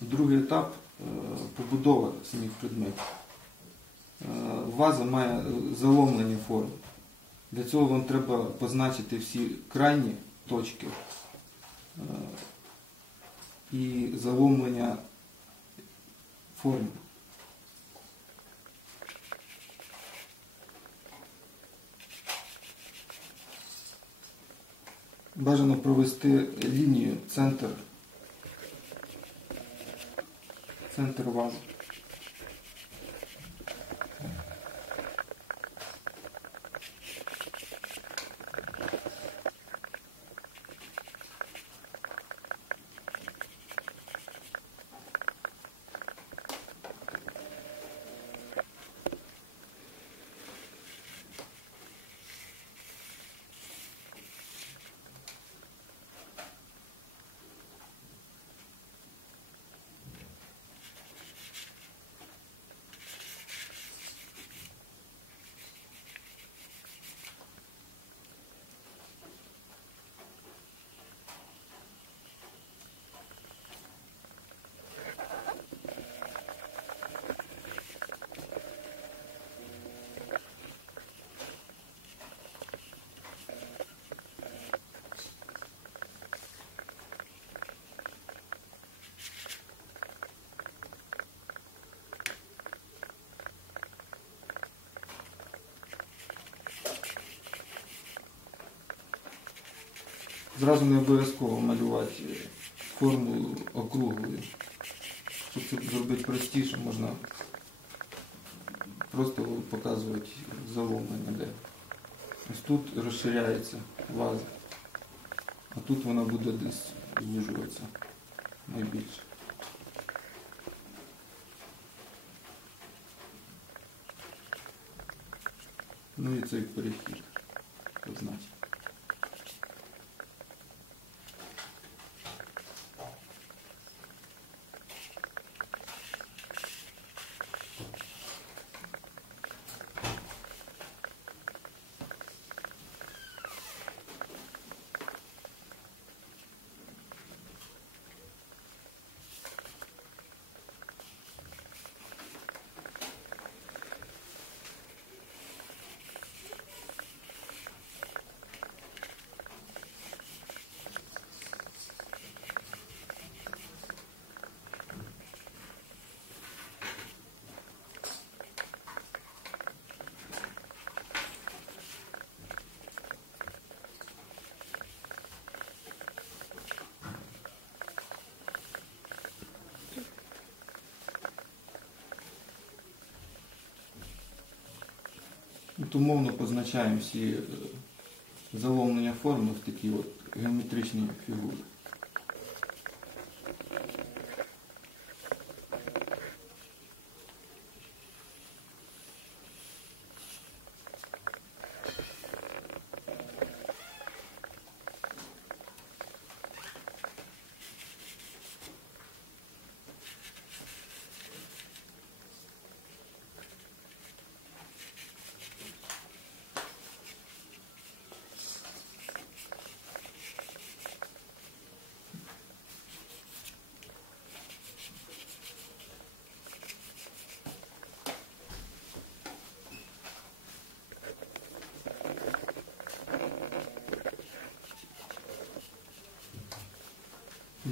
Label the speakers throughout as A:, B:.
A: Другий етап е, побудова самих предметів. Е, Ваза має заломлені форми. Для цього вам треба позначити всі крайні точки е, і заломлення форми. Бажано провести лінію центр, центр вази. Зразу не обов'язково малювати форму округлою. Щоб це зробити простіше, можна просто показувати заломлення, де ось тут розширяється ваза, а тут вона буде десь звужуватися найбільше. Ну і цей перехід позначити. От умовно позначаємо всі е, заломлення форми в такі от геометричні фігури.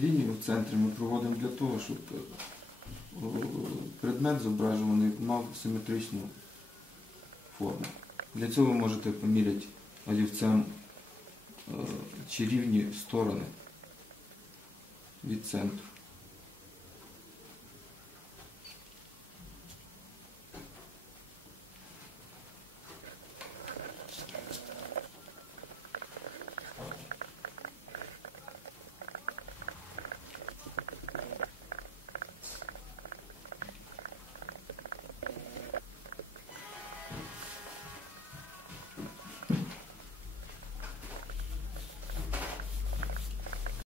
A: Лінію в центрі ми проводимо для того, щоб е, предмет зображуваний мав симетричну форму. Для цього ви можете поміряти олівцем е, чи рівні сторони від центру.